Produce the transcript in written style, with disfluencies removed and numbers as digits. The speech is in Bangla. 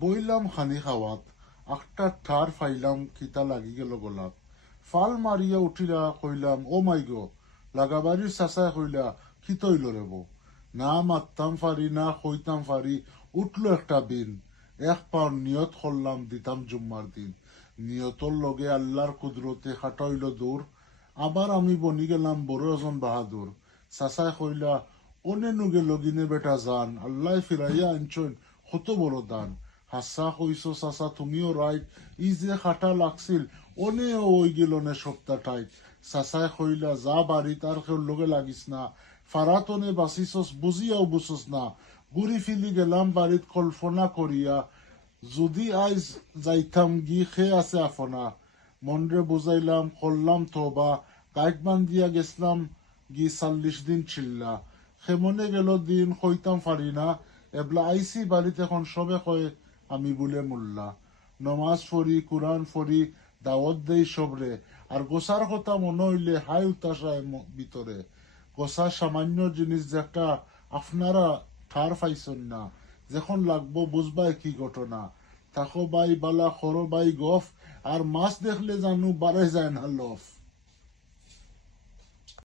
বইলাম খানি খাওয়াত, একটা ঠার ফাইলাম খিতা লাগি গেল গলাত। ফাল মারিয়া উঠিলা কইলাম, ও মাই গো। লাগাবাড়ির চাচায় কইলা, কি তৈল রেব। না মারতাম পারি না কইতাম পারি, উঠলো একটা বিন। এক পাউন্ড নিয়ত করলাম দিতাম জুম্মার দিন। নিয়তর লগে আল্লাহর কুদরতে খাটাইল দূর। আবার আমি বনি গেলাম বড় এজন বাহাদুর। চাচায় কইলা, অনে নুগে লগিনে বেটা যান, আল্লাহ ফিরাইয়া আনছইন কত বড় দান। হাসা কইছো চাচা তুমিও রাইট, ই যে খাটা লাগছিল অনেও ওই গেল নে সপ্তাহ টাইট। চাচায় কইলা, যা বাড়ি তার কেউ লগে লাগিস না, ফারাতনে বাঁচিছস বুঝিয়াও বুঝছস না। ঘুরি ফিলি গেলাম বাড়িত কল্পনা করিয়া, যদি আইজ যাইতাম গি খে আছে আফনা। মনরে বুঝাইলাম করলাম তোবা, কাইট বান্ধিয়া গেছিলাম গি 40 দিন ছিল্লা। সেমনে গেল দিন কইতাম পারি না, এবলা আইসি বাড়িতে এখন সবে কয়ে আমি বলে মোল্লা। নমাজ পড়ি কোরআন পড়ি দাওয়াত দেই সবরে, আর গোসার কথা মনে হইলে হাই উতাসায় ভিতরে। গোসা সামান্য জিনিস যে একটা আপনারা ঠার পাইছেন না, যখন লাগবো বুঝবাই কি ঘটনা। থাকো বাই বালা খরো বাই গফ, আর মাছ দেখলে জানু বাড়ে যায় না লফ।